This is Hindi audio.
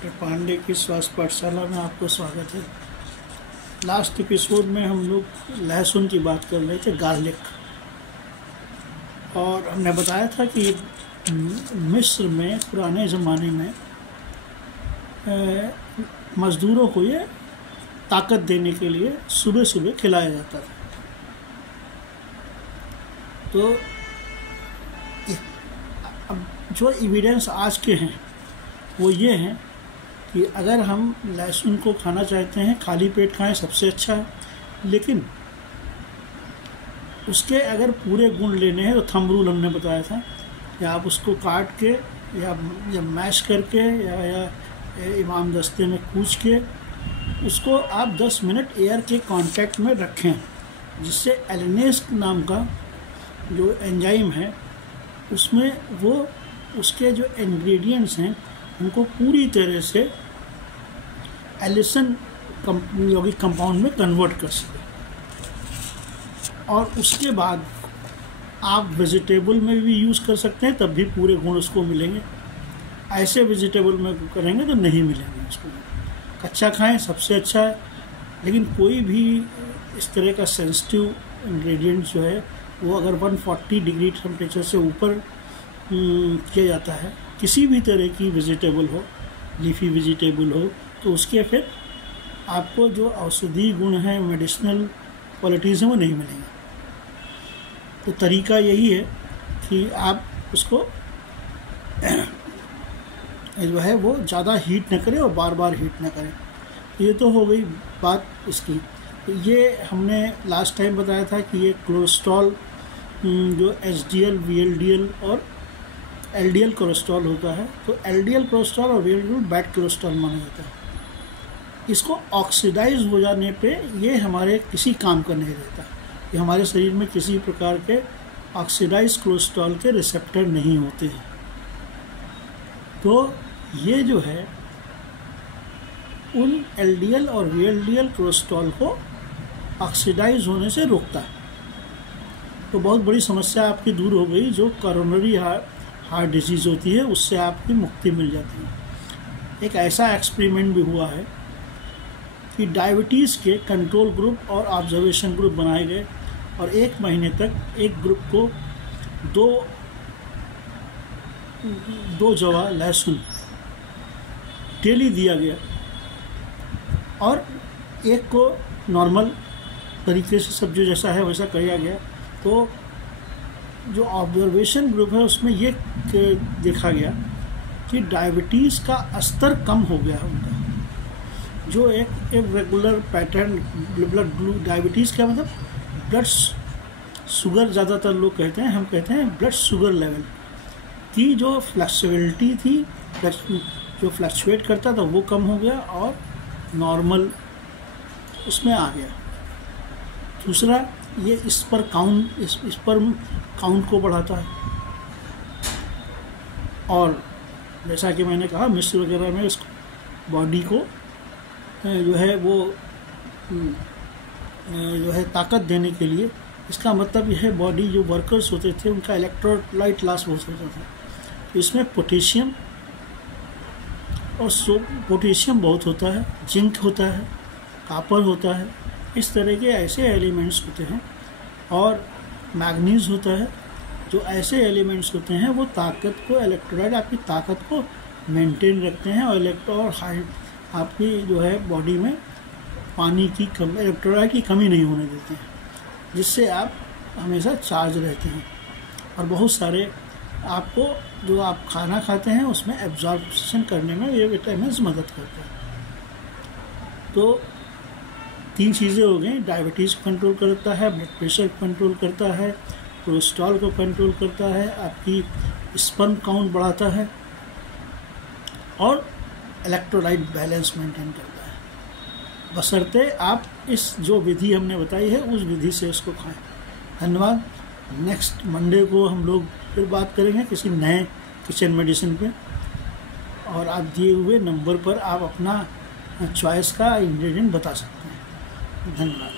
डॉक्टर पांडे की स्वास्थ्य पाठशाला में आपको स्वागत है। लास्ट एपिसोड में हम लोग लहसुन की बात कर रहे थे, गार्लिक, और हमने बताया था कि मिस्र में पुराने ज़माने में मज़दूरों को ये ताकत देने के लिए सुबह सुबह खिलाया जाता था। तो अब जो एविडेंस आज के हैं वो ये हैं कि अगर हम लहसुन को खाना चाहते हैं, खाली पेट खाएं, सबसे अच्छा है। लेकिन उसके अगर पूरे गुण लेने हैं तो थंब रूल हमने बताया था, या आप उसको काट के या मैश करके या इमाम दस्ते में कूच के उसको आप 10 मिनट एयर के कांटेक्ट में रखें, जिससे एलिनेस नाम का जो एंजाइम है उसमें वो उसके जो इंग्रेडिएंट्स हैं उनको पूरी तरह से एलिसन यौगिक कंपाउंड में कन्वर्ट कर सके। और उसके बाद आप वेजिटेबल में भी यूज़ कर सकते हैं, तब भी पूरे गुण उसको मिलेंगे। ऐसे वेजिटेबल में करेंगे तो नहीं मिलेंगे उसको। कच्चा खाएं, सबसे अच्छा है। लेकिन कोई भी इस तरह का सेंसिटिव इंग्रेडिएंट जो है वो अगर 140 डिग्री टेम्परेचर से ऊपर किया जाता है, किसी भी तरह की वेजिटेबल हो, लीफी वेजिटेबल हो, तो उसके फिर आपको जो औषधि गुण हैं, मेडिसिनल क्वालिटीज़ हैं, वो नहीं मिलेंगे। तो तरीका यही है कि आप उसको जो है वो ज़्यादा हीट न करें और बार बार हीट न करें। ये तो हो गई बात इसकी। तो ये हमने लास्ट टाइम बताया था कि ये कोलेस्ट्रॉल जो HDL, VLDL और LDL कोलेस्ट्रॉल होता है, तो LDL कोलेस्ट्रॉल और VLDL बैड कोलेस्ट्रॉल माना जाता है। इसको ऑक्सीडाइज हो जाने पे ये हमारे किसी काम का नहीं रहता। ये हमारे शरीर में किसी प्रकार के ऑक्सीडाइज कोलेस्ट्रॉल के रिसेप्टर नहीं होते हैं। तो ये जो है उन LDL और VLDL कोलेस्ट्रॉल को ऑक्सीडाइज होने से रोकता है। तो बहुत बड़ी समस्या आपकी दूर हो गई। जो कोरोनरी हार्ट डिजीज़ होती है उससे आपकी मुक्ति मिल जाती है। एक ऐसा एक्सपेरिमेंट भी हुआ है कि डायबिटीज़ के कंट्रोल ग्रुप और ऑब्जर्वेशन ग्रुप बनाए गए, और 1 महीने तक एक ग्रुप को दो जवा लहसुन डेली दिया गया और एक को नॉर्मल तरीके से सब्जी जैसा है वैसा किया गया। तो जो ऑब्जर्वेशन ग्रुप है उसमें ये देखा गया कि डायबिटीज़ का स्तर कम हो गया उनका। जो एक रेगुलर पैटर्न ब्लड डायबिटीज़ क्या मतलब ब्लड शुगर, ज़्यादातर लोग कहते हैं, हम कहते हैं ब्लड शुगर लेवल की जो फ्लक्चुएलिटी थी, जो फ्लक्चुएट करता था वो कम हो गया और नॉर्मल उसमें आ गया। दूसरा, ये इस पर काउंट को बढ़ाता है। और जैसा कि मैंने कहा, मिस्र वगैरह में इस बॉडी को जो है वो जो है ताकत देने के लिए, इसका मतलब यह है बॉडी जो वर्कर्स होते थे उनका इलेक्ट्रोलाइट लॉस बहुत होता था। तो इसमें पोटेशियम और पोटेशियम बहुत होता है, जिंक होता है, कॉपर होता है, इस तरह के ऐसे एलिमेंट्स होते हैं, और मैग्नीज होता है। जो ऐसे एलिमेंट्स होते हैं वो ताकत को, इलेक्ट्रोलाइट आपकी ताकत को मेंटेन रखते हैं, और आपकी जो है बॉडी में पानी की इलेक्ट्रोलाइट की कमी नहीं होने देते हैं, जिससे आप हमेशा चार्ज रहते हैं। और बहुत सारे आपको जो आप खाना खाते हैं उसमें एब्जॉर्प्शन करने में ये विटामिन मदद करते हैं। तो 3 चीज़ें हो गई। डायबिटीज़ को कंट्रोल करता है, ब्लड प्रेशर को कंट्रोल करता है, कोलेस्ट्रॉल को कंट्रोल करता है, आपकी स्पर्म काउंट बढ़ाता है, और इलेक्ट्रोलाइट बैलेंस मेंटेन करता है। बशर्ते आप इस जो विधि हमने बताई है उस विधि से इसको खाएं। धन्यवाद। नेक्स्ट मंडे को हम लोग फिर बात करेंगे किसी नए किचन मेडिसिन पे, और आप दिए हुए नंबर पर आप अपना चॉइस का इंग्रेडिएंट बता सकते हैं। धन्यवाद।